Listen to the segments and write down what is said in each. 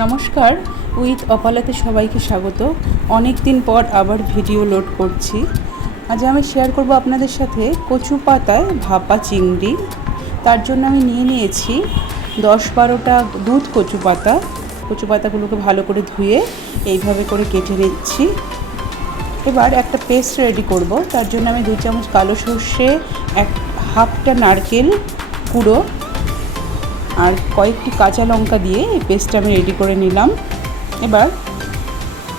নমস্কার, উইথ অপালাতে সবাইকে স্বাগত। অনেক দিন পর আবার ভিডিও লোড করছি। আজ আমি শেয়ার করব আপনাদের সাথে কচু পাতায় ভাপা চিংড়ি। তার জন্য আমি নিয়েছি 10-12টা দুধ কচু পাতা। কচু পাতাগুলোকে ভালো করে ধুয়ে এইভাবে করে কেটে নিচ্ছি। এবার একটা পেস্ট রেডি করব। তার জন্য আমি 2 চামচ কালো সর্ষে, হাফটা নারকেল কুড়ো আর কয়েকটি কাঁচা লঙ্কা দিয়ে এই পেস্টটা আমি রেডি করে নিলাম। এবার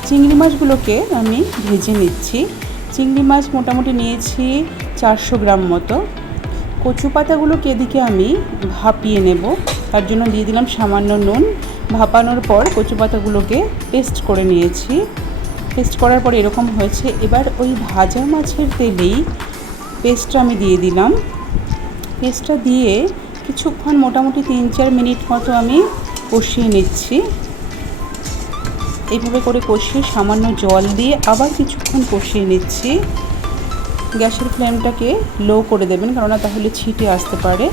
চিংড়ি মাছগুলোকে আমি ভেজে নিচ্ছি। চিংড়ি মাছ মোটামুটি নিয়েছি 400 গ্রাম মতো। কচু পাতাগুলোকে এদিকে আমি ভাপিয়ে নেব। তার জন্য দিয়ে দিলাম সামান্য নুন। ভাপানোর পর কচু পাতাগুলোকে পেস্ট করে নিয়েছি। পেস্ট করার পর এরকম হয়েছে। এবার ওই ভাজা মাছের তেলেই পেস্টটা আমি দিয়ে দিলাম। পেস্টটা দিয়ে কিছুক্ষণ মোটামুটি 3-4 মিনিট মতো আমি কষিয়ে নিচ্ছি। এইভাবে করে কষিয়ে সামান্য জল দিয়ে আবার কিছুক্ষণ কষিয়ে নিচ্ছি। গ্যাসের ফ্লেমটাকে লো করে দেবেন, কেননা তাহলে ছিটে আসতে পারে।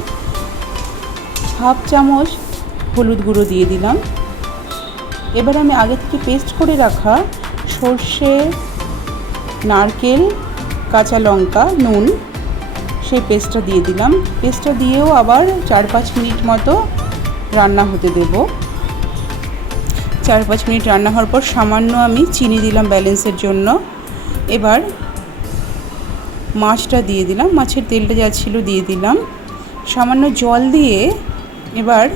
হাফ চামচ হলুদ গুঁড়ো দিয়ে দিলাম। এবার আমি আগে থেকে পেস্ট করে রাখা সর্ষে, নারকেল, কাঁচা লঙ্কা, নুন সেই পেস্টটা দিয়ে দিলাম। পেস্টটা দিয়েও আবার 4-5 মিনিট মতো রান্না হতে দেব। 4-5 মিনিট রান্না হওয়ার পর সামান্য আমি চিনি দিলাম ব্যালেন্সের জন্য। এবার মাছটা দিয়ে দিলাম, মাছের তেলটা যা ছিল দিয়ে দিলাম। সামান্য জল দিয়ে এবার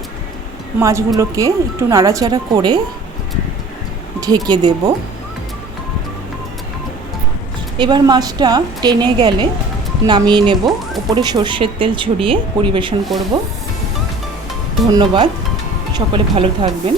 মাছগুলোকে একটু নাড়াচাড়া করে ঢেকে দেব। এবার মাছটা টেনে গেলে নামিয়ে নেব। উপরে সর্ষের তেল ছড়িয়ে পরিবেশন করব। ধন্যবাদ, সকলে ভালো থাকবেন।